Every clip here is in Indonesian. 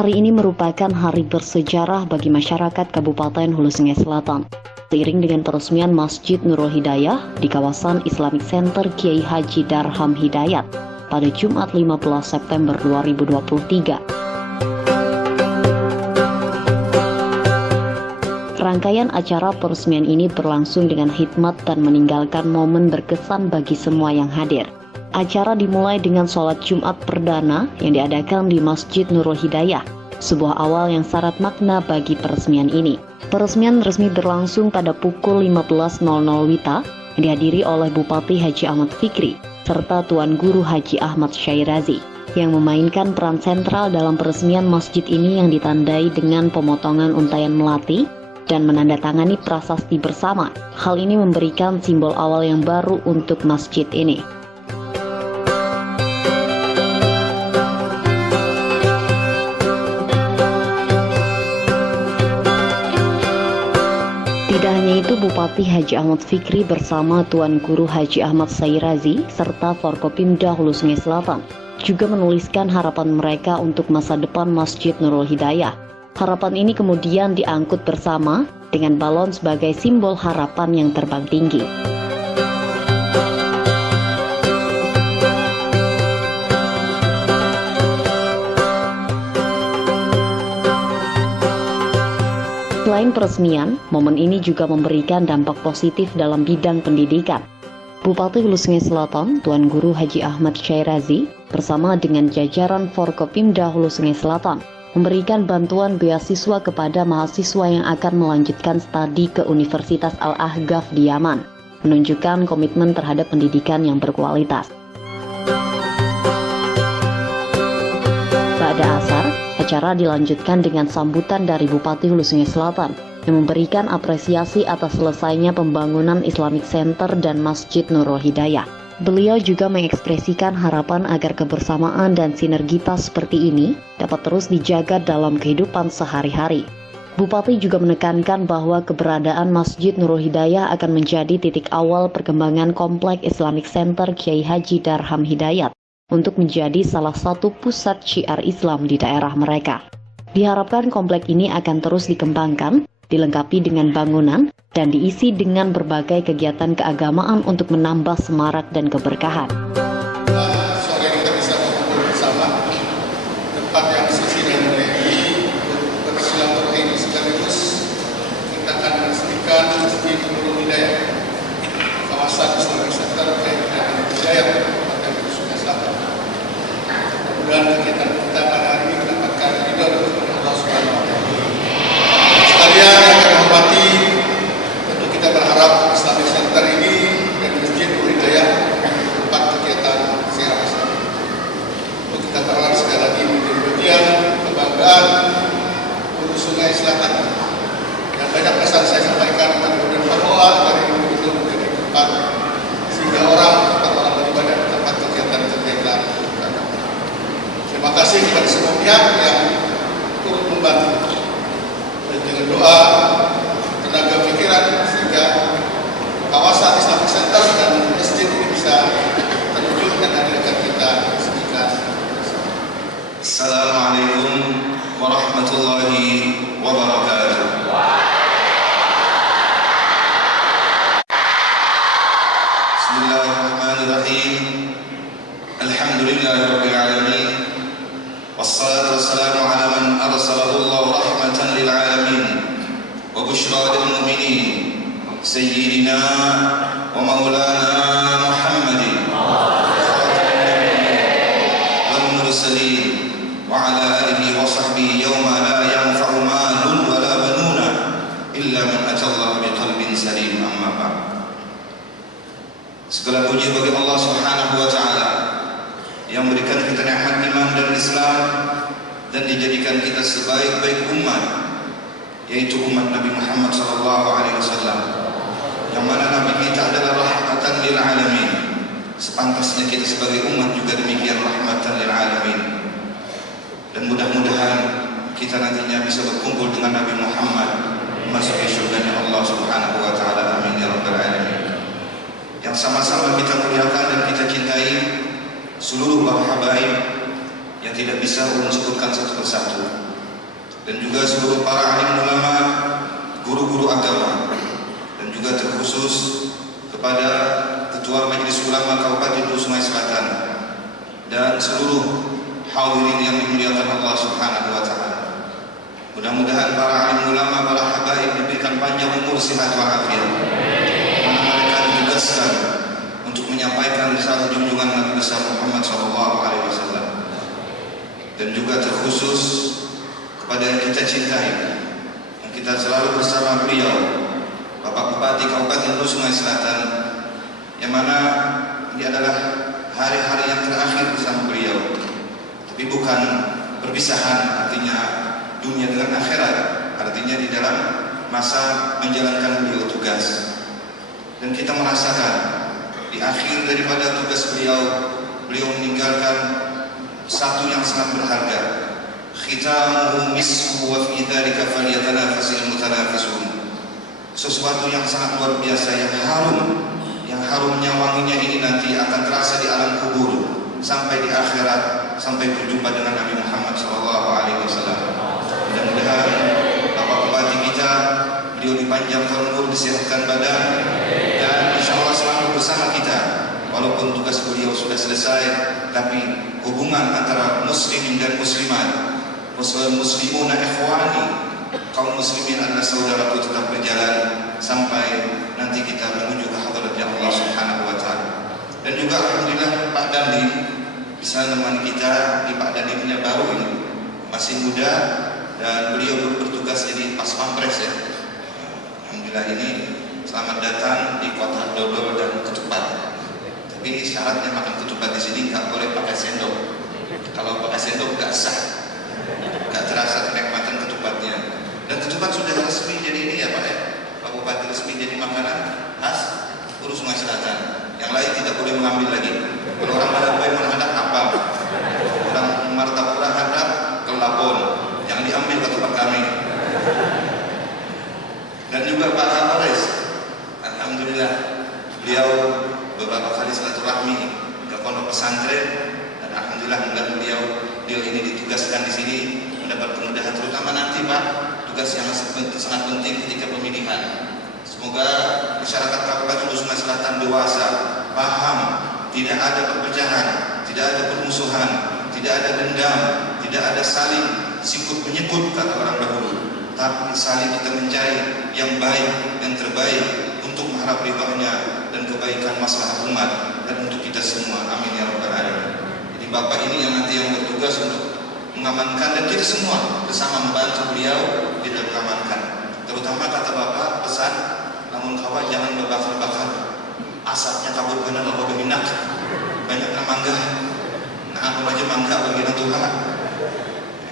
Hari ini merupakan hari bersejarah bagi masyarakat Kabupaten Hulu Sungai Selatan. Seiring dengan peresmian Masjid Nurul Hidayah di kawasan Islamic Center Kiai Haji Darham Hidayat pada Jumat 15 September 2023. Rangkaian acara peresmian ini berlangsung dengan hikmat dan meninggalkan momen berkesan bagi semua yang hadir. Acara dimulai dengan sholat Jumat perdana yang diadakan di Masjid Nurul Hidayah, sebuah awal yang syarat makna bagi peresmian ini. Peresmian resmi berlangsung pada pukul 15.00 WITA yang dihadiri oleh Bupati Haji Ahmad Fikri serta Tuan Guru Haji Ahmad Syairazi yang memainkan peran sentral dalam peresmian masjid ini yang ditandai dengan pemotongan untayan melati dan menandatangani prasasti bersama. Hal ini memberikan simbol awal yang baru untuk masjid ini. Tidak hanya itu, Bupati Haji Ahmad Fikri bersama Tuan Guru Haji Ahmad Syairazi serta Forkopimda Hulu Sungai Selatan juga menuliskan harapan mereka untuk masa depan Masjid Nurul Hidayah. Harapan ini kemudian diangkut bersama dengan balon sebagai simbol harapan yang terbang tinggi. Selain peresmian, momen ini juga memberikan dampak positif dalam bidang pendidikan. Bupati Hulu Sungai Selatan, Tuan Guru Haji Ahmad Syairazi, bersama dengan jajaran Forkopimda Hulu Sungai Selatan, memberikan bantuan beasiswa kepada mahasiswa yang akan melanjutkan studi ke Universitas Al-Ahqaf di Yaman, menunjukkan komitmen terhadap pendidikan yang berkualitas. Pada asar, acara dilanjutkan dengan sambutan dari Bupati Hulu Sungai Selatan yang memberikan apresiasi atas selesainya pembangunan Islamic Center dan Masjid Nurul Hidayah. Beliau juga mengekspresikan harapan agar kebersamaan dan sinergitas seperti ini dapat terus dijaga dalam kehidupan sehari-hari. Bupati juga menekankan bahwa keberadaan Masjid Nurul Hidayah akan menjadi titik awal perkembangan Komplek Islamic Center Kiai Haji Darham Hidayat untuk menjadi salah satu pusat syiar Islam di daerah mereka. Diharapkan komplek ini akan terus dikembangkan, dilengkapi dengan bangunan, dan diisi dengan berbagai kegiatan keagamaan untuk menambah semarak dan keberkahan. Sore kita bisa berkumpul bersama tempat yang suci dan mulia ini untuk bersilaturahmi sekaligus kita akan meresmikan Masjid Nurul Hidayah kawasan Islamic Center Kiai Hidayat Kabupaten Hulu Sungai Selatan. Mudah-mudahan kegiatan kita pada hari ini mendapatkan ridho dari Allah Subhanahu wa Ta'ala. Sekalian yang kami hormati, tentu kita berharap Islamic Center ini dan Masjid Nurul Hidayah tempat kegiatan syiar Islam. Untuk kita berharap sekali lagi menjadi bagian kebanggaan Hulu Sungai Selatan. Dan banyak pesan saya sampaikan mudah-mudahan bahwa hari ini itu menjadi tempat sehingga orang beribadah di tempat kegiatan-kegiatan. Terima kasih kepada semua pihak yang turut membantu. Dan dengan doa, tenaga pikiran sehingga kawasan Islamic Center dan masjid ini bisa terwujud dan hadirkan kita sedikit. Assalamualaikum warahmatullahi wabarakatuh. Bismillahirrahmanirrahim. Alhamdulillahirabbil alamin. Wassalatu wassalamu ala man arsalahu Allah rahmatan lil alamin wa bushra lil mu'minin sayyidina wa maulana Muhammadin wal mursalin wa ala alihi wa sahbihi yawma la yanfa'u malun wa la banuna illa man atallaha biqalbin salim. Amma ba'd. Segala puji bagi Allah Subhanahu wa taala yang memberikan kita nikmat iman dan Islam dan dijadikan kita sebaik-baik umat, yaitu umat Nabi Muhammad SAW, yang mana Nabi kita adalah rahmatan lil alamin. Sepantasnya kita sebagai umat juga demikian rahmatan lil alamin. Dan mudah-mudahan kita nantinya bisa berkumpul dengan Nabi Muhammad memasuki surganya Allah Subhanahu wa taala. Amin ya rabbal alamin. Yang sama-sama kita muliakan dan kita cintai seluruh para habaib yang tidak bisa urun sebutkan satu persatu. dan juga seluruh para alim ulama, guru-guru agama, dan juga terkhusus kepada Ketua Majelis Ulama Kabupaten Hulu Sungai Selatan dan seluruh hadirin yang dimuliakan Allah Subhanahu wa taala. Mudah-mudahan para alim ulama, para habaib diberikan panjang umur, sehat walafiat. Mereka ditugaskan untuk menyampaikan risalah junjungan Nabi besar Muhammad SAW, dan juga terkhusus kepada yang kita cintai, yang kita selalu bersama beliau, Bapak Bupati Kabupaten Hulu Sungai Selatan, yang mana ini adalah hari-hari yang terakhir bersama beliau. Tapi bukan perpisahan, artinya dunia dengan akhirat, artinya di dalam masa menjalankan beliau tugas. Dan kita merasakan di akhir daripada tugas beliau, beliau meninggalkan satu yang sangat berharga. Khitamuhu misku wa fi dzalika falyatanafasil mutanafisun. Sesuatu yang sangat luar biasa, yang harum, yang harumnya wanginya ini nanti akan terasa di alam kubur sampai di akhirat, sampai berjumpa dengan Nabi Muhammad SAW. Mudah-mudahan Bapak Bupati kita, beliau dipanjangkan umur, disehatkan badan, dan insya Allah selalu bersama kita. Walaupun tugas beliau sudah selesai, tapi hubungan antara muslimin dan muslimat, muslimuna ikhwani, kaum muslimin adalah saudaraku, tetap berjalan sampai nanti kita menuju ke hadratnya Allah Subhanahu wa taala. Dan juga alhamdulillah Pak Dandim bisa menemani kita di Pak Dandimnya baru ini, masih muda, dan beliau bertugas jadi pas pampres ya. Alhamdulillah, ini selamat datang di kota dodol dan ketupat. Tapi syaratnya makan ketupat di sini nggak boleh pakai sendok. Kalau pakai sendok nggak sah, nggak terasa kenikmatan ketupatnya. Dan ketupat sudah resmi jadi ini ya Pak ya, Pak Bupati, resmi jadi makanan khas Hulu Sungai Selatan. Yang lain tidak boleh mengambil lagi. Kalau orang Madapai menghadap apa? Orang Martapura hadap ke Labon, yang diambil ketupat kami. Dan juga Pak Kapolres, alhamdulillah beliau beberapa kali silaturahmi ke pondok pesantren, dan alhamdulillah beliau ini ditugaskan di sini mendapat kemudahan, terutama nanti Pak, tugas yang sangat penting ketika pemilihan. Semoga masyarakat Kabupaten Hulu Sungai Selatan dewasa, paham, tidak ada perpecahan, tidak ada permusuhan, tidak ada dendam, tidak ada saling sikut menyikut kata orang dahulu, tapi saling kita mencari yang baik, yang terbaik untuk mengharap ridhonya dan kebaikan maslahat umat dan untuk kita semua. Amin ya rabbal alamin. Jadi Bapak ini yang nanti yang bertugas untuk mengamankan, dan kita semua bersama membantu beliau di dalam mengamankan. Terutama kata Bapak pesan, namun kawan jangan berbakar-bakar, asapnya kabur benar kalau berminat. Banyak mangga, nah aku aja mangga bagian Tuhan.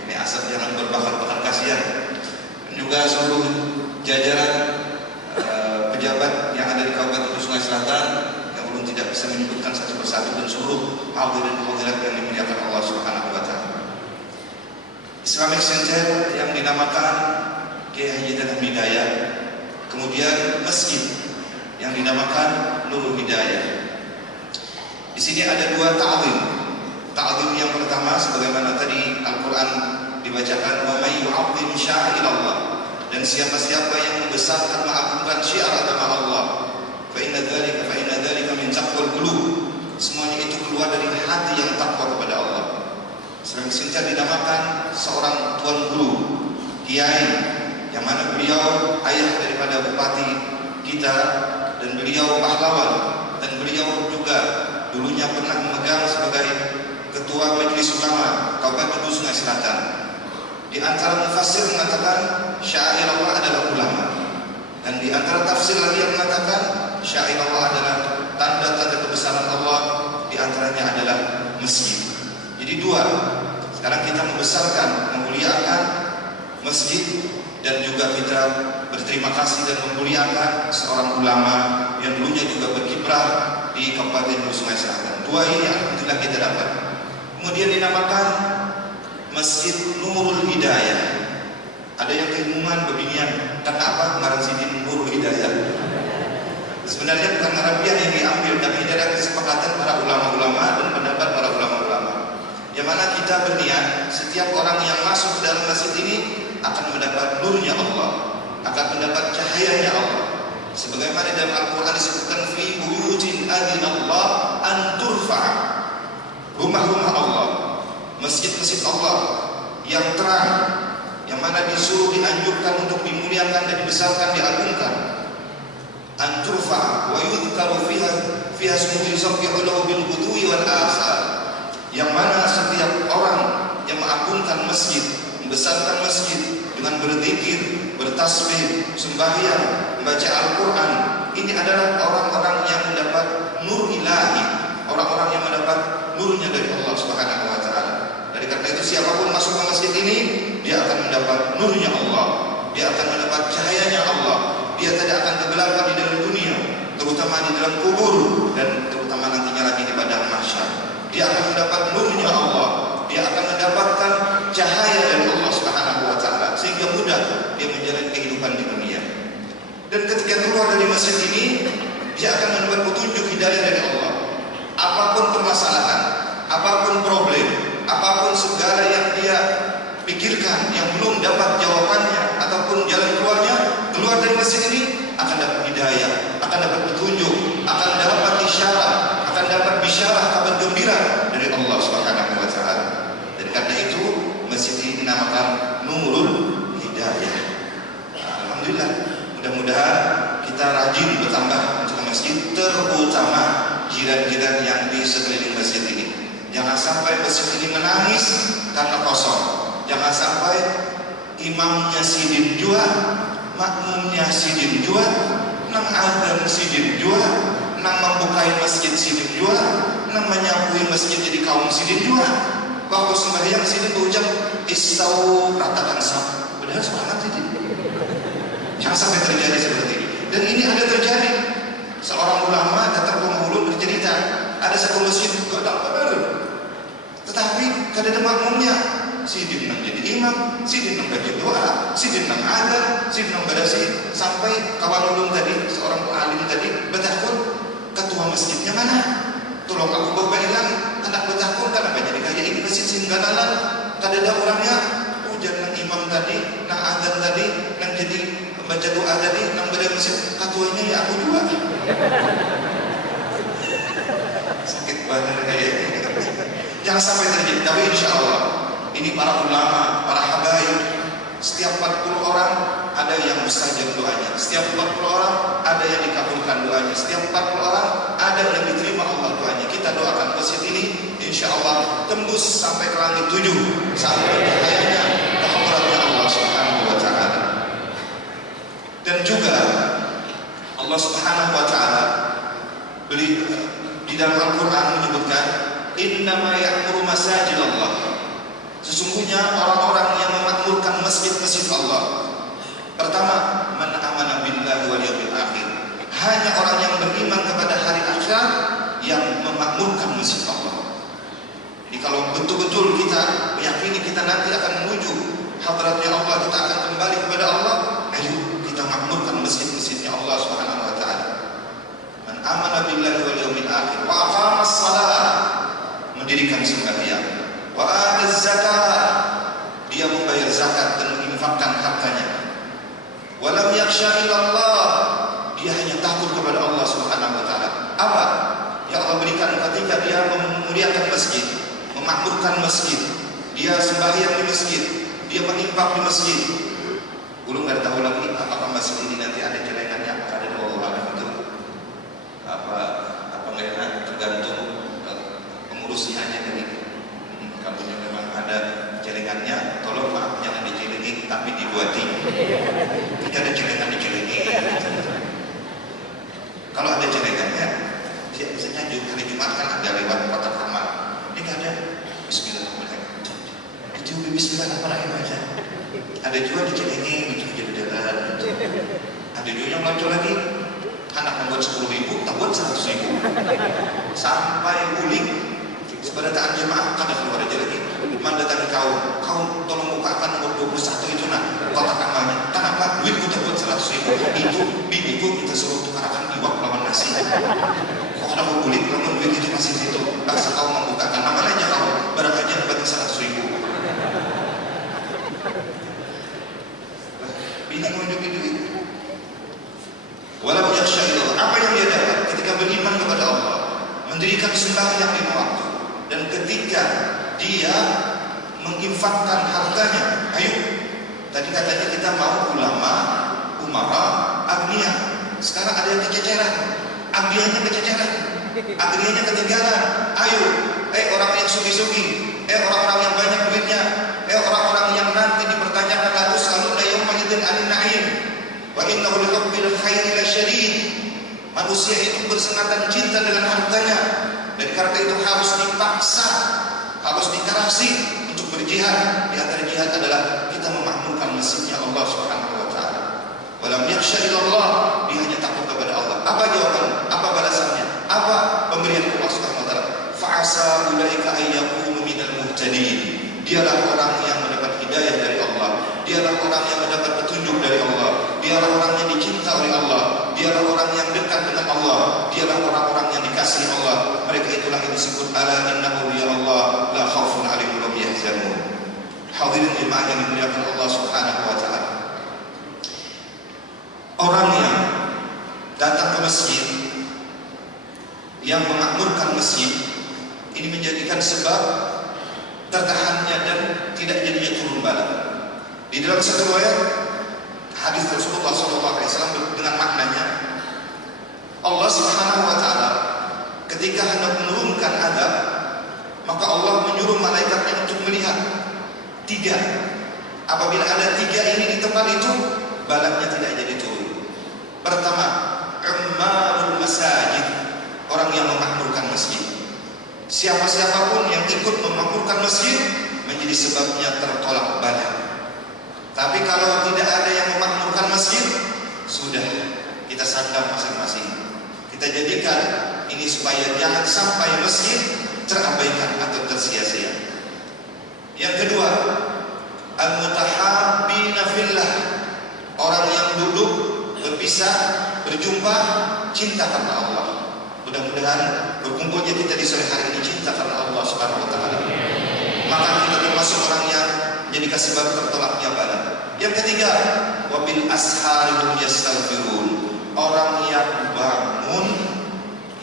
Ini asap jangan berbakar-bakar, kasihan. Dan juga seluruh jajaran pejabat yang ada di Kabupaten Hulu Sungai Selatan yang belum tidak bisa menyebutkan satu persatu, dan seluruh hadirin hadirat yang dimuliakan Allah Subhanahu wa taala. Islamic Center yang dinamakan Kiai Haji Danang Hidayah, kemudian masjid yang dinamakan Nurul Hidayah. Di sini ada dua ta'zim. Ta'zim yang pertama sebagaimana tadi Al-Qur'an dibacakan, wa may yu'azzim sya'irallah, dan siapa-siapa yang membesarkan, mengagungkan syiar agama Allah, fa inna dzalika min taqwal qulub, semuanya itu keluar dari hati yang takwa kepada Allah. Islamic Center dinamakan seorang tuan guru, kiai, yang mana beliau ayah daripada bupati kita, dan beliau pahlawan, dan beliau juga dulunya pernah memegang sebagai ketua Majelis Ulama Kabupaten Hulu Sungai Selatan. Di antara mufassir mengatakan syair Allah adalah ulama, dan di antara tafsir lagi yang mengatakan syair Allah adalah tanda-tanda kebesaran Allah, di antaranya adalah masjid. Jadi dua, sekarang kita membesarkan, memuliakan masjid, dan juga kita berterima kasih dan memuliakan seorang ulama yang dulunya juga berkiprah di Kabupaten Hulu Sungai Selatan. Dua ini alhamdulillah kita dapat. Kemudian dinamakan Masjid Nurul Hidayah. Ada yang kebingungan beginian, kenapa ngaran sini Nurul Hidayah? Sebenarnya bukan Arabiah yang diambil, tapi ini ada kesepakatan para ulama-ulama dan pendapat para ulama-ulama, yang mana kita berniat setiap orang yang masuk ke dalam masjid ini akan mendapat nurnya Allah, akan mendapat cahayanya Allah. Sebagaimana dalam Al-Quran disebutkan fi buyutin adzinallah an turfa, rumah-rumah Allah, masjid-masjid Allah yang terang, yang mana disuruh dianjurkan untuk dimuliakan dan dibesarkan, diagungkan. An turfa wa yudhkaru fiha ismuhu yusabbihu lahu bil ghudwi wal asal, yang mana setiap orang yang mengagungkan masjid, membesarkan masjid dengan berzikir, bertasbih, sembahyang, membaca Al-Quran, ini adalah orang-orang yang mendapat nur ilahi, orang-orang yang mendapat nurnya dari Allah Subhanahu wa Ta'ala. Dari karena itu, siapapun masuk ke masjid ini, dia akan mendapat nurnya Allah, dia akan mendapat cahayanya Allah, dia tidak akan kegelapan di dalam dunia, terutama di dalam kubur, dan terutama nantinya lagi di padang mahsyar. Dia akan mendapat nurnya Allah, dia akan mendapatkan cahaya dari Allah Subhanahu wa Ta'ala, sehingga mudah dia menjalani kehidupan di dunia. Dan ketika keluar dari masjid ini, dia akan mendapat petunjuk hidayah dari Allah. Apapun permasalahan, apapun problem, apapun segala yang dia pikirkan yang belum dapat jawabannya ataupun jalan keluarnya, keluar dari masjid ini akan dapat hidayah, akan dapat petunjuk, akan dapat isyarat, akan dapat bisyarah, kabar gembira dari Allah Subhanahu wa Ta'ala. Dan karena itu masjid ini dinamakan Nurul Hidayah. Alhamdulillah, mudah-mudahan kita rajin bertambah untuk masjid, terutama jiran-jiran yang di sekeliling masjid ini. Jangan sampai masjid ini menangis karena kosong. Jangan sampai imamnya sidin jua, makmumnya sidin jua, nang azan sidin jua, nang membukai masjid sidin jua, nang menyambui masjid jadi kaum sidin jua. Waktu sembahyang sidin berucap istau, ratakan saf. Padahal semangat ini. Jangan sampai terjadi seperti ini. Dan ini ada terjadi. Seorang ulama datang ke Mulut bercerita, ada satu masjid godang benar, tetapi kadang makmumnya sidin nang jadi imam, sidin nang baca doa, sidin nang azan, sidin nang berasi, sampai kawan ulun tadi, seorang alim tadi bertakun, ketua masjidnya mana? Tolong aku bawa hilang anak bertakun, kenapa jadi kayak ini masjid singganalan? Kadang ada orangnya hujan nang imam tadi, nang azan tadi, nang jadi baca doa tadi, nang berasi, ketuanya ya aku juga. Sakit banget kayak ini. Jangan sampai terjadi. Tapi insya Allah ini para ulama, para habaib, setiap 40 orang ada yang mustajab doanya, setiap 40 orang ada yang dikabulkan doanya, setiap 40 orang ada yang diterima Allah doanya. Kita doakan masjid ini insya Allah tembus sampai ke langit 7, sampai cahayanya ke hadratnya Allah Subhanahu wa Ta'ala. Dan juga Allah Subhanahu wa Ta'ala di dalam Al-Quran menyebutkan innama ya'muru masajid Allah, sesungguhnya orang-orang yang memakmurkan masjid-masjid Allah, pertama, man amana billahi wal yawmil akhir, hanya orang yang beriman kepada hari akhirat yang memakmurkan masjid Allah. Jadi kalau betul-betul kita meyakini kita nanti akan menuju hadratnya Allah, kita akan kembali kepada Allah, ayo kita makmurkan masjid-masjidnya Allah Subhanahu wa Ta'ala. Man amana billahi wal yawmil akhir wa aqamas shalah, mendirikan sembahyang, wa ataz zakat, dia membayar zakat dan menginfakkan hartanya, wa lam yakhsha illallah, dia hanya takut kepada Allah Subhanahu wa Ta'ala. Apa yang Allah berikan ketika dia memuliakan masjid, memakmurkan masjid, dia sembahyang di masjid, dia menginfak di masjid. Belum nggak tahu lagi apakah masjid ini nanti ada celengannya, ada Allah itu apa nggak enak, tergantung pengurusnya aja dari. Kalau memang ada celengannya, tolong maaf jangan dicelengin tapi dibuati. Tidak ada celengan dicelengin. Kalau ada celengannya, biasanya hari Jumat kan ada lewat kotak amal. Ini nggak ada. Bismillahirrahmanirrahim. Itu Bismillah apa lagi aja. Ada juga dicelengin, jadi jalan. Ada juga yang muncul lagi. Anak membuat 10.000, tak buat 100.000. Sampai ulik sepedataan jemaah kada keluar aja lagi. Mandatangi kau tolong bukakan nomor 21 itu nah kotak amalnya. Kenapa? Duit kita buat 100.000. Itu bibiku kita suruh tukarakan iwak lawan nasi. Kok ada mau kulit lamun duit itu masih situ. Baksa kau membukakan namanya kau barang aja dapat 100.000. bini mau hidup-hidup. Walam yakhsha illallah. Apa yang dia dapat ketika beriman kepada Allah, mendirikan sembahyang 5 waktu, dan ketika dia menginfakkan hartanya. Ayo, tadi katanya kita mau ulama, umara, agniya. Sekarang ada yang kececeran, agniyanya kececeran, agniyanya ketinggalan. Ayo, orang yang sugi-sugi, orang-orang yang banyak duitnya, orang-orang yang nanti dipertanyakan lalu saluna yauma idzin 'anil na'im wa innahu li hubbil khairi lasyadid. Manusia itu bersengatan cinta dengan hartanya, dan karena itu harus dipaksa, harus dikerasi untuk berjihad. Di antara jihad adalah kita memakmurkan masjidnya Allah Subhanahu wa taala. Walam yakhsha illallah, dia hanya takut kepada Allah. Apa jawaban? Apa balasannya? Apa pemberian Allah Subhanahu wa taala? Fa'asa ulaika ayyakunu minal muhtadin. Dialah orang yang mendapat hidayah dari Allah. Dialah orang yang mendapat petunjuk dari Allah. Dialah orang yang dicinta oleh Allah. Dialah orang yang dekat dengan Allah. Dialah orang-orang yang dikasihi Allah. Mereka itulah yang disebut ala innahu ya Allah la khaufun 'alaihim wa la hum yahzanun. Hadirin jemaah yang dimuliakan Allah Subhanahu wa taala. Orang yang datang ke masjid, yang memakmurkan masjid, ini menjadikan sebab tertahannya dan tidak jadinya turun bala. Di dalam satu riwayat hadis Rasulullah SAW dengan maknanya, Allah Subhanahu wa taala ketika hendak menurunkan azab, maka Allah menyuruh malaikatnya untuk melihat 3. Apabila ada 3 ini di tempat itu, balanya tidak jadi turun. Pertama, ummarul masajid, orang yang memakmurkan masjid. Siapa-siapapun yang ikut memakmurkan masjid menjadi sebabnya tertolak bala. Tapi kalau tidak ada yang memakmurkan masjid, sudah kita sandang masing-masing. Kita jadikan ini supaya jangan sampai masjid terabaikan atau tersia-sia. Yang kedua, al-mutahabbina fillah, orang yang duduk berpisah, berjumpa, cinta karena Allah. Mudah-mudahan berkumpulnya kita di sore hari ini cinta karena Allah Subhanahu wa taala. Maka kita termasuk orang yang menjadi sebab tertolaknya bala. Yang ketiga, wabil asharihum yastaghfirun, orang yang bangun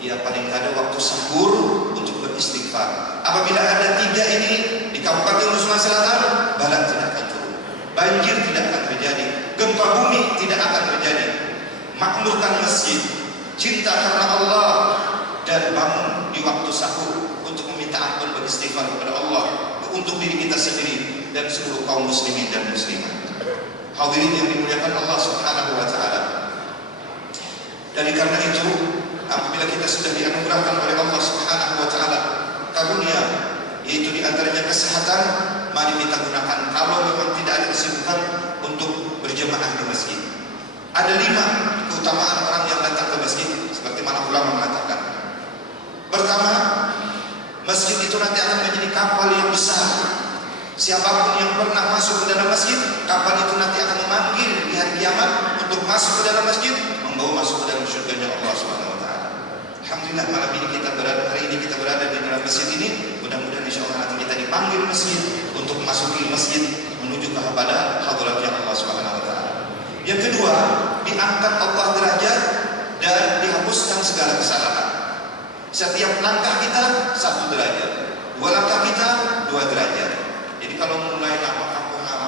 paling kada waktu sahur untuk beristighfar. Apabila ada 3 ini di Kabupaten Nusa Selatan, bala tidak akan turun, banjir tidak akan terjadi, gempa bumi tidak akan terjadi. Makmurkan masjid, cinta karena Allah, dan bangun di waktu sahur untuk meminta ampun, beristighfar kepada Allah untuk diri kita sendiri dan seluruh kaum muslimin dan muslimat. Hadirin yang dimuliakan Allah Subhanahu wa taala. Dan karena itu, apabila kita sudah dianugerahkan oleh Allah Subhanahu wa taala karunia, yaitu di antaranya kesehatan, mari kita gunakan. Kalau memang tidak ada kesibukan, untuk berjemaah di masjid. Ada 5 keutamaan orang yang datang ke masjid, seperti mana ulama mengatakan. Pertama, masjid itu nanti akan menjadi kapal yang besar. Siapapun yang pernah masuk ke dalam masjid, kapal itu nanti akan memanggil di hari kiamat untuk masuk ke dalam masjid, membawa masuk ke dalam surganya Allah Subhanahu wa taala. Alhamdulillah, malam ini hari ini kita berada di dalam masjid ini. Mudah-mudahan insyaallah nanti kita dipanggil masjid untuk masuki masjid menuju kepada hadratnya Allah Subhanahu wa taala. Yang kedua, diangkat Allah derajat dan dihapuskan segala kesalahan. Setiap langkah kita 1 derajat, 2 langkah kita 2 derajat. Jadi kalau mulai kampung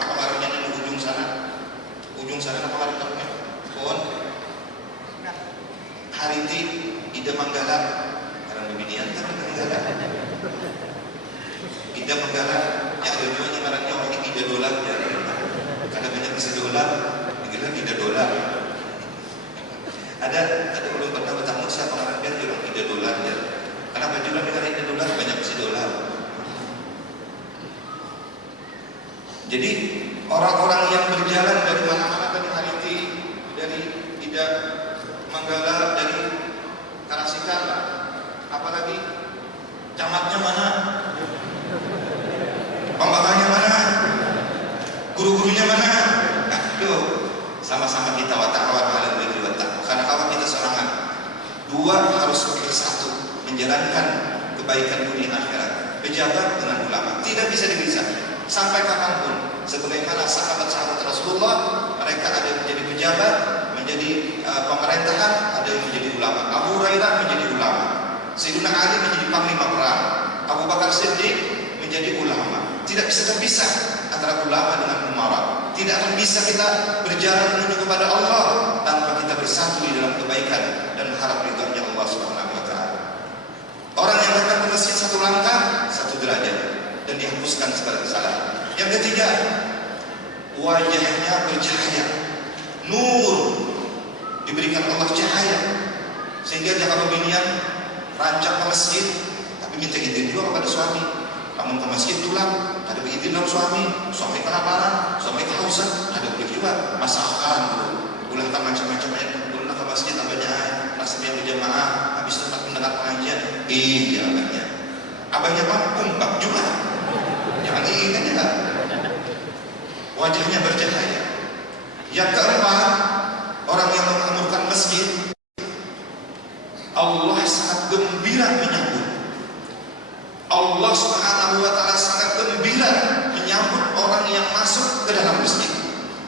pengaruhnya di ujung sana apa kampungnya? Pohon Hariti, Ida Manggala, karena demikian kan Manggala. Ida Manggala, yang ada jualnya marahnya orang ini Ida dolar, ya. Karena banyak isi dolar, digelar Ida dolar. Ada belum pernah bertemu siapa orang biar bilang Ida dolar, ya. Kenapa juga karena Ida dolar banyak isi dolar. Jadi orang-orang yang berjalan dari mana-mana, dari Hariti, dari Ida Manggala, dari Karasikan, apalagi camatnya mana, pembakanya mana, guru-gurunya mana. Nah, yuk sama-sama kita wata'awat 'alal birri wat taqwa. Karena kalau kita seorangan, 2 harus bersatu menjalankan kebaikan dunia akhirat. Pejabat dengan ulama tidak bisa dipisah sampai kapanpun. Sebagaimana sahabat-sahabat Rasulullah, mereka ada Sayyidina Ali menjadi panglima perang, Abu Bakar Siddiq menjadi ulama. Tidak bisa terpisah antara ulama dengan umara. Tidak akan bisa kita berjalan menuju kepada Allah tanpa kita bersatu di dalam kebaikan dan harap ridhonya Allah Subhanahu wa taala. Orang yang datang ke masjid satu langkah, satu derajat dan dihapuskan segala kesalahan. Yang ketiga, wajahnya bercahaya, nur, diberikan Allah cahaya, sehingga dia kalau binian rancak ke masjid tapi minta izin juga kepada suami. Namun ke masjid tulang, ada izin dari suami kelaparan, suami kehausan, ada boleh juga masakan dulu, ulahkan macam-macam aja, dulu ke masjid abahnya nasibnya berjamaah, habis tempat mendengar pengajian, iya abahnya kumpak juga, jangan ingat ya. Wajahnya bercahaya. Yang keempat, orang yang mengamalkan masjid, Allah sangat gembira menyambut. Allah Subhanahu wa taala sangat gembira menyambut orang yang masuk ke dalam masjid.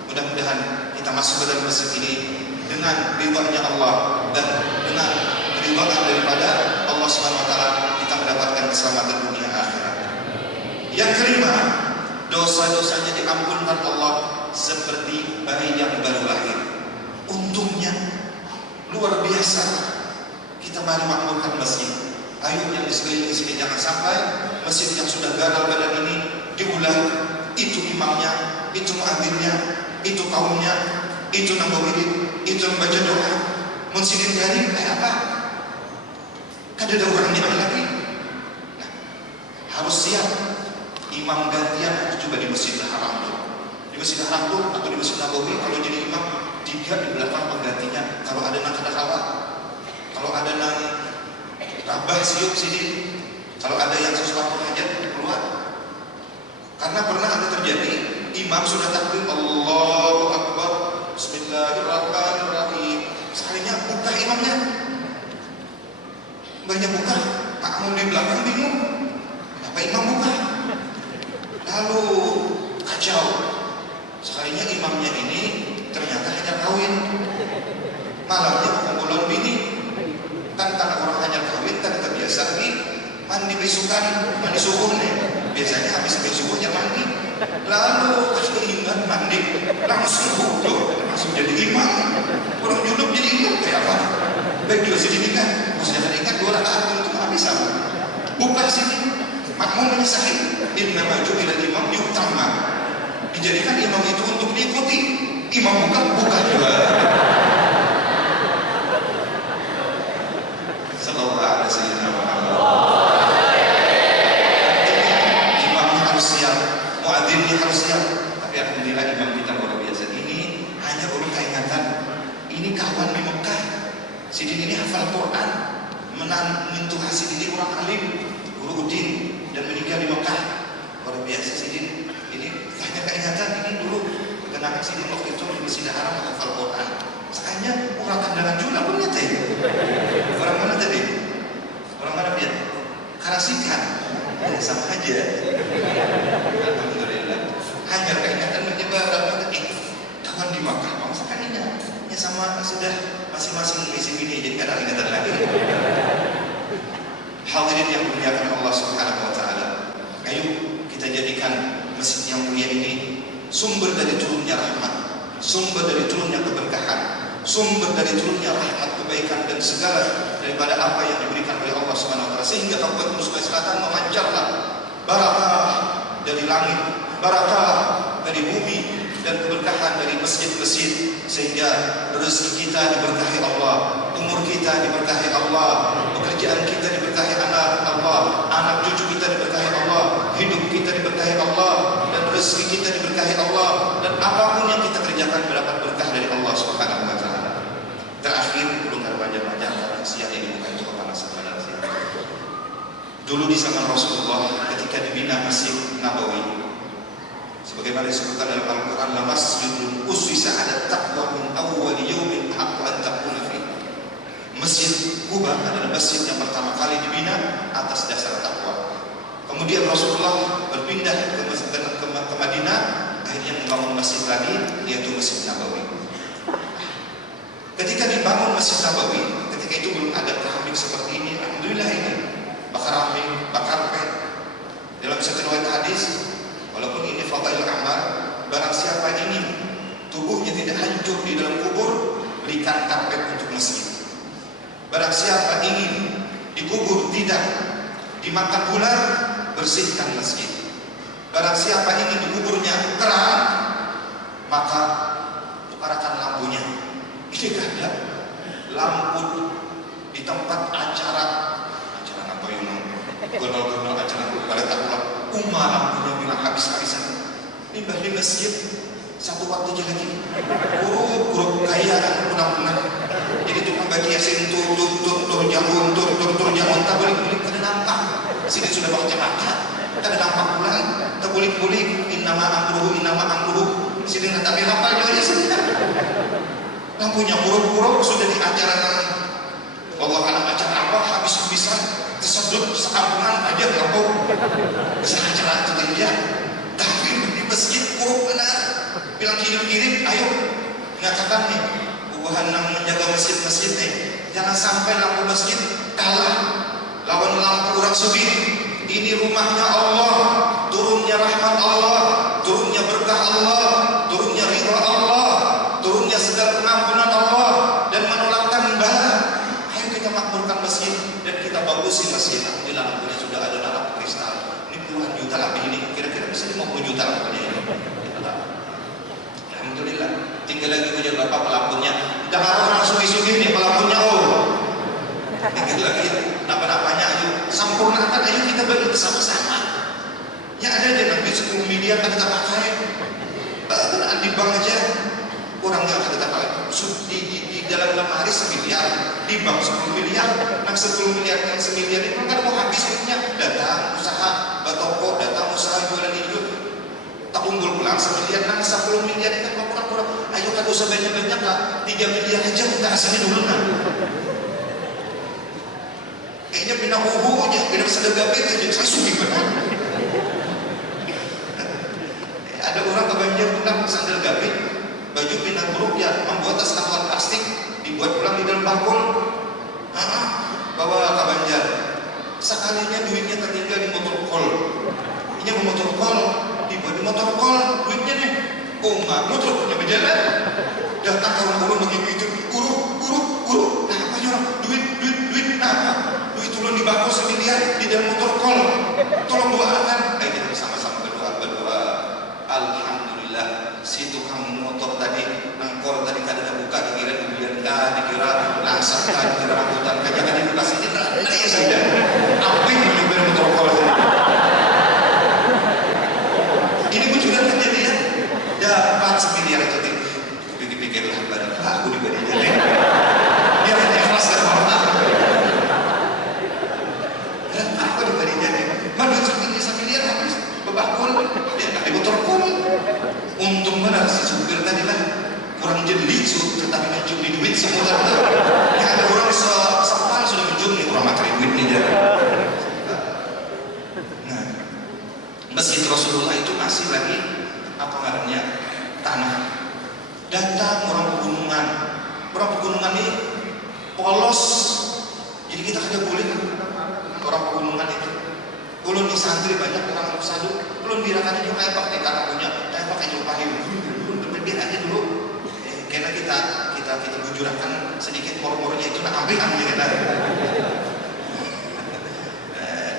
Mudah-mudahan kita masuk ke dalam masjid ini dengan ridhonya Allah dan dengan keridhaan daripada Allah Subhanahu wa taala, kita mendapatkan keselamatan dunia akhirat. Yang kelima, dosa-dosanya diampunkan Allah seperti bayi yang baru lahir. Untungnya luar biasa. Kita mari makmurkan masjid. Ayo yang di sekeliling sini jangan sampai masjid yang sudah gagal badan ini diulang. Itu imamnya, itu muadzinnya, itu kaumnya, itu nambawidin, itu yang baca doa. Munsidin dari kayak apa? Ada orangnya lagi. Nah, harus siap. Imam gantian itu juga di Masjidil Haram tuh. Di Masjidil Haram tuh atau di Masjid Nabawi kalau jadi imam 3 di belakang penggantinya. Kalau ada nang kadakawa, kalau ada nang rabah siup sini, kalau ada yang sesuatu hajat keluar. Karena pernah ada terjadi imam sudah takbir Allahu Akbar, Bismillahirrahmanirrahim. Sekalinya buka imamnya, banyak buka, makmum di belakang bingung, kenapa imam buka? Lalu kacau. Sekalinya imamnya ini ternyata hanya kawin. Malamnya kumpulan bini. Kan karena orang hanya kawin kan terbiasa lagi mandi besukan, mandi subuh nih. Biasanya habis subuhnya mandi. Lalu pas ingat mandi langsung bodoh, langsung jadi imam. Orang junub jadi imam kayak apa? Baik juga sini kan, maksudnya ingat 2 rakaat untuk habis sama. Buka sini, makmum menyesahi. Inna maju ila imam yu'tamma. Dijadikan imam itu untuk diikuti. Imam buka juga. Sallallahu alaihi wasallam. Imamnya harus siap, muadzinnya harus siap. Tapi alhamdulillah imam kita luar biasa. Ini hanya baru keingatan. Ini kawan di Mekah. Sidin ini hafal Quran, menyentuh hasil ini orang alim, guru udin dan meninggal di Mekah. Luar biasa Sidin. Ini hanya keingatan. Ini dulu kenapa Sidin waktu itu di Masjidil Haram hafal Quran. Sekalinya orang kandangan juga punya teh. Orang mana tadi? Orang mana dia? Karasikan. Ya, sama aja. Alhamdulillah. Hanya keingatan menyebar kawan di Mekah. Sekalinya ya sama sudah masing-masing isi ini jadi kadang ingatan lagi. Hadirin yang dimuliakan Allah Subhanahu wa taala. Ayo kita jadikan masjid yang mulia ini sumber dari turunnya rahmat, sumber dari turunnya keberkahan, sumber dari turunnya rahmat, kebaikan dan segala daripada apa yang diberikan oleh Allah Subhanahu wa taala, sehingga Kabupaten Sulawesi Selatan memancarlah barakah dari langit, barakah dari bumi dan keberkahan dari masjid-masjid, sehingga rezeki kita diberkahi Allah, umur kita diberkahi Allah, pekerjaan kita diberkahi Allah, anak cucu kita diberkahi Allah, hidup kita diberkahi Allah, dan rezeki kita diberkahi Allah, dan apapun yang kita kerjakan mendapat berkah dari Allah Subhanahu wa taala. Terakhir, belum terpanjang-panjang siang ini bukan untuk kepala saudara. Dulu di zaman Rasulullah ketika dibina Masjid Nabawi, sebagaimana disebutkan dalam Al-Quran, la masjidun ussisa 'ala taqwa min awwal yawmin haqqu an taquma fi. Masjid Kuba adalah masjid yang pertama kali dibina atas dasar takwa. Kemudian Rasulullah berpindah ke Madinah, akhirnya membangun masjid lagi, yaitu Masjid Nabawi. Ketika dibangun Masjid Nabawi, ketika itu belum ada keramik seperti ini. Alhamdulillah ini keramik, bak karpet. Dalam satu riwayat hadis, walaupun ini fadailul amal, barang siapa ingin tubuhnya tidak hancur di dalam kubur, berikan karpet untuk masjid. Barang siapa ingin dikubur tidak dimakan ular, bersihkan masjid. Barang siapa ingin dikuburnya terang, maka tukarakan lampunya. Ini ada lampu di tempat acara apa yang gonol-gonol acara pada takut lampunya bilang habis-habisan. Limbah di masjid satu waktu aja lagi. Grup kaya kan punah-punah. Jadi tukang bagi yasin tur jamun tak boleh kada nampak. Sini sudah baca mata, kada nampak pulang, tak boleh innama amruhu. Sini nak tapi hafal juga ya sini. Lampunya kuruk sudah di acara Allah anak acara apa habis-habisan tersedut sekampungan aja kampung bisa acara itu dia. Tapi di masjid kuruk benar bilang kirim ayo mengatakan nih ubahan nang menjaga masjid nih jangan sampai lampu masjid kalah lawan lampu orang sugih. Ini rumahnya Allah, turunnya rahmat Allah, turunnya berkah Allah, turunnya ridha Allah, turunnya segala pengampunan Allah dan menolakkan bala. Ayo kita makmurkan masjid dan kita bagusin masjid. Alhamdulillah lampunya sudah ada lampu kristal. Ini puluhan juta lampu ini, kira-kira bisa 50 juta lampunya ini. Alhamdulillah. Tinggal lagi ujar bapak pelapunnya. Dah orang sugi-sugi nih pelapunnya tinggal lagi apa-apanya ayo sempurnakan, ayo kita bagi bersama-sama. Ya ada deh nanti 10 miliar kan kita pakai. Di bank aja orang yang kita pakai. Di dalam lemari 1 miliar, di bank 10 miliar, nang 10 miliar yang 1 miliar itu kan mau habis duitnya. Datang usaha batoko, datang usaha jualan itu. Tak unggul pulang 1 miliar, nang 10 miliar itu kan kurang-kurang. Ayo kan usah banyak-banyak lah, 3 miliar aja kita aslinya dulu nah. Kayaknya pindah uhu aja, pindah sedekah aja, saya sugi benar. Ada orang ke Banjar pulang sandal gabit, baju pindah buruk ya, membuat tas kantong plastik, dibuat pulang di dalam bakul. Bawa ke Banjar. Sekalinya duitnya tertinggal di motor kol. Ini mau motor kol, dibuat di motor kol, duitnya nih. Motor kolnya berjalan. Datang ke orang begitu, guru. Nah apa orang? Duit. Nah, duit turun di bakul 1 miliar di dalam motor kol. Tolong doakan. Ayo kita bersama-sama berdoa. Alhamdulillah si tukang motor tadi nangkor tadi kada buka dikira dubian dikira langsat dikira rambutan jangan dibuka sini nah ya sudah apa yang menyumbang motor kol ini pun juga kejadian dapat 1 miliar itu pikir-pikirlah barang aku diberi jadi dia hanya ikhlas dan hormat dan aku diberi jadi mana 1 miliar habis bebakul dia di motor kol. Untung benar si supir tadi lah kurang jeli tetapi mencuri duit semua itu. Ya ada orang sepal sudah mencuri kurang materi duit nih dia. Nah, masjid Rasulullah itu masih lagi apa namanya tanah. Datang orang pegunungan ini polos. Jadi kita kada boleh orang pegunungan itu. Ulun di santri banyak orang sadu, ulun birakan juga kayak pakai karakunya, kayak pakai nyumpahin. Ulun berbeda aja dulu. Karena kita bujurkan sedikit mor-mornya itu nak ambil kita.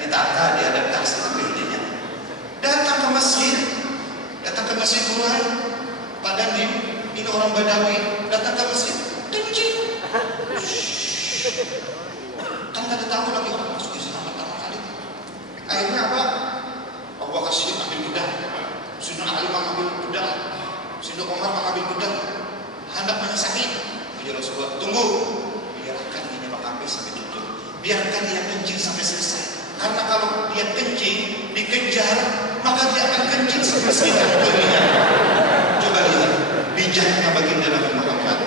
Ditata, diadaptasi tapi intinya. Datang ke masjid Quran. Padahal ini orang Badawi datang ke masjid, kencing. Kan kada tahu lagi orang masuk Islam pertama kali. Akhirnya apa? Abu Bakar Siddiq ambil pedang, Sayyidina Ali mengambil pedang, Sayyidina Umar mengambil pedang, hendak menyesaki. Ya Rasulullah, tunggu, biarkan dia sampai tutup, biarkan dia kencing sampai selesai. Karena kalau dia kencing dikejar, maka dia akan kencing sampai sekitar dunia. Coba lihat bijaknya baginda Nabi Muhammad.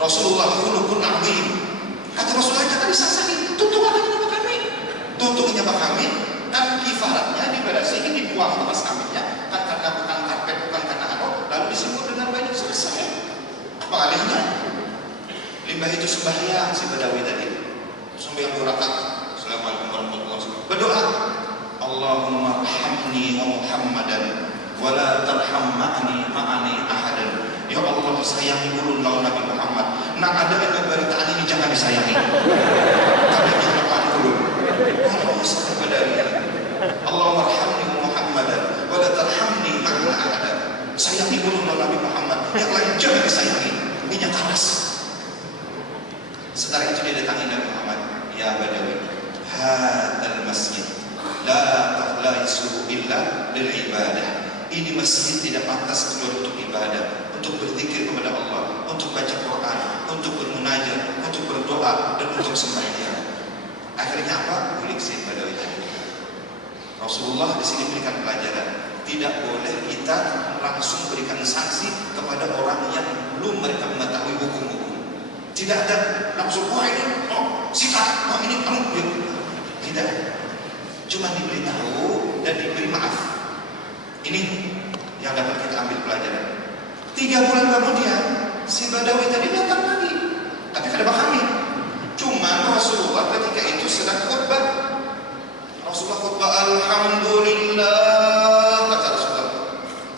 Rasulullah khuluqun azim. Kata Rasulullah jangan disasari, tutup aja kami. Tutupnya Pak Hamid kan kifaratnya diberasihin dibuang bekas kambingnya kan karena bukan karpet bukan karena apa lalu disemur dengan banyak selesai apa alihnya limbah itu sembahyang si Badawi tadi sembahyang 2 rakaat Assalamualaikum warahmatullahi wabarakatuh. Berdoa, Allahumma arhamni wa Muhammadan wa la tarham ma'ani ahadan. Ya Allah, sayangi ulun lawan Nabi Muhammad. Nak ada yang beritaan ini jangan disayangi. Tapi jangan ulun. Allah sahabat dari Allahumma arhamni wa Muhammadan wa la tarhamni ma'ana ahadan. Sayangi ulun lawan Nabi Muhammad. Yang lain jangan disayangi. Minyak keras. Setelah itu dia datangi Nabi Muhammad. Ya Badawi, hadal masjid la yasuhu illa lil ibadah. Ini masjid tidak pantas keluar untuk ibadah, untuk berzikir kepada Allah, untuk baca Quran, untuk bermunajat, untuk berdoa, dan untuk sembahyang. Akhirnya apa? Ulik Sayyid Badawi tadi. Rasulullah di sini berikan pelajaran. Tidak boleh kita langsung berikan sanksi kepada orang yang belum mereka mengetahui hukum-hukum. Tidak ada langsung, wah ini, sikat, wah ini kamu. Tidak. Cuma diberitahu dan diberi maaf. Ini yang dapat kita ambil pelajaran. 3 bulan kemudian si Badawi tadi datang lagi, tapi kada pahami. Cuma Rasulullah ketika itu sedang khutbah. Rasulullah khutbah, alhamdulillah, kata Rasulullah.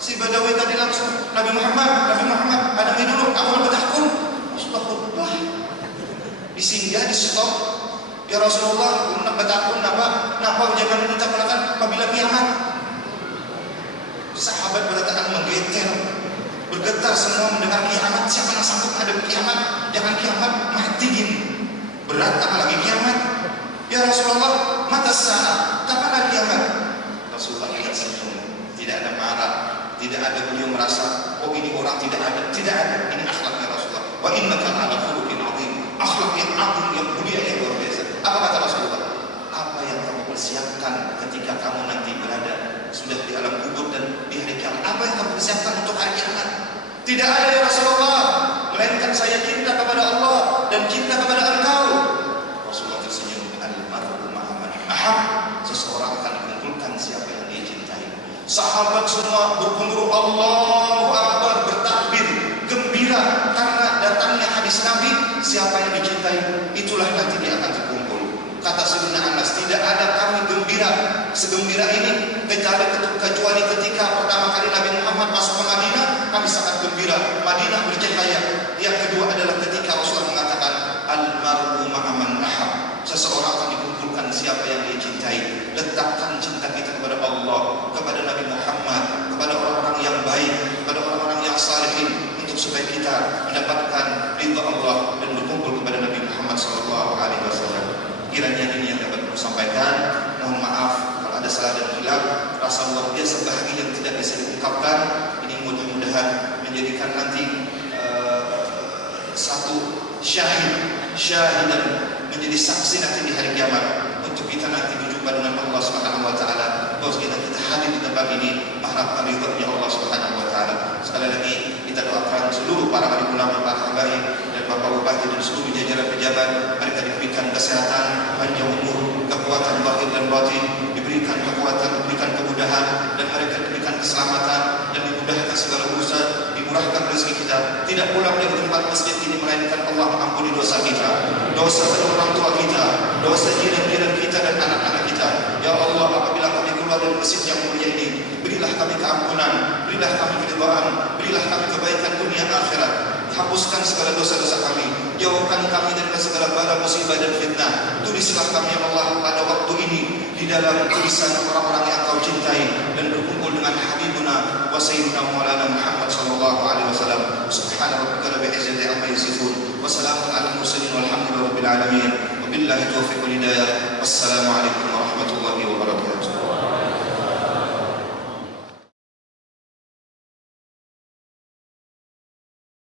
Si Badawi tadi langsung, Nabi Muhammad, ada dulu, kamu lebih takut. Rasulullah khutbah, disinggah, di stop. Ya Rasulullah, nak bertakun napa jangan minta kulakan apabila kiamat. Sahabat berkata menggetar, bergetar semua mendengar kiamat. Siapa yang sanggup ada kiamat? Jangan kiamat, mati gini. Berat apalagi kiamat. Ya Rasulullah, mata saat, kapan ada kiamat? Rasulullah tidak senyum, tidak ada marah, tidak ada beliau merasa, oh ini orang tidak ada. Ini akhlaknya Rasulullah. Wa innaka ala khuluqin azim. Akhlak yang agung, yang mulia, yang luar biasa. Apa kata Rasulullah? Apa yang kamu persiapkan ketika kamu nanti berada sudah di alam kubur dan di hari kiamat? Apa yang kamu persiapkan untuk hari kiamat? Tidak ada ya Rasulullah, melainkan saya cinta kepada Allah dan cinta kepada engkau. Rasulullah tersenyum. Al-mar'u ma'a man ahab. Seseorang akan dikumpulkan siapa yang dia cintai. Sahabat semua berkumpul, Allahu Akbar, bertakbir, gembira karena datangnya hadis Nabi. Siapa yang dicintai, itulah nanti dia akan terkumpul. Kata Sayyidina Anas, tidak ada kami gembira segembira ini kecuali ketika pertama kali Nabi Muhammad masuk ke Madinah, kami sangat gembira. Madinah bercahaya. Yang kedua adalah ketika Rasulullah mengatakan, al-mar'u ma'a man ahab. Seseorang akan dikumpulkan siapa yang dia cintai. Letakkan cinta kita kepada Allah, kepada Nabi Muhammad, kepada orang-orang yang baik, kepada orang-orang yang salihin, untuk supaya kita mendapatkan ridha Allah dan berkumpul kepada Nabi Muhammad SAW. Kiranya ini yang dapat saya sampaikan. Mohon maaf kalau ada salah dan hilaf. Rasa luar biasa bahagia yang tidak bisa diungkapkan. Ini mudah-mudahan menjadikan nanti satu syahidan, menjadi saksi nanti di hari kiamat untuk kita nanti berjumpa dengan Allah Subhanahu wa taala. Bahwa kita hadir di tempat ini mengharapkan ridha Allah Subhanahu wa taala. Sekali lagi kita doakan seluruh para alim ulama, para habaib dan Bapak Bupati dan seluruh jajaran pejabat, mereka diberikan kesehatan, panjang umur, kekuatan lahir dan batin, diberikan kekuatan, diberikan kemudahan, dan mereka diberikan keselamatan dan dimudahkan segala urusan, dimurahkan rezeki kita. Tidak pulang dari tempat masjid ini melainkan Allah mengampuni dosa kita, dosa orang tua kita, dosa jiran-jiran kita dan anak-anak kita. Ya Allah, apabila kami keluar dari masjid yang mulia ini, berilah kami keampunan, berilah kami keridhaan, berilah kami kebaikan dunia akhirat. Hapuskan segala dosa-dosa kami, jauhkan kami dari segala bala musibah dan fitnah. Tulislah kami ya Allah pada waktu ini di dalam tulisan orang-orang yang Kau cintai dan berkumpul dengan Habibuna wa Sayyidina Maulana Muhammad sallallahu alaihi wasallam. Subhana rabbika rabbil izzati amma yasifun wa salamun alal mursalin walhamdulillahi rabbil alamin. Wabillahi taufiq wal hidayah. Wassalamu alaikum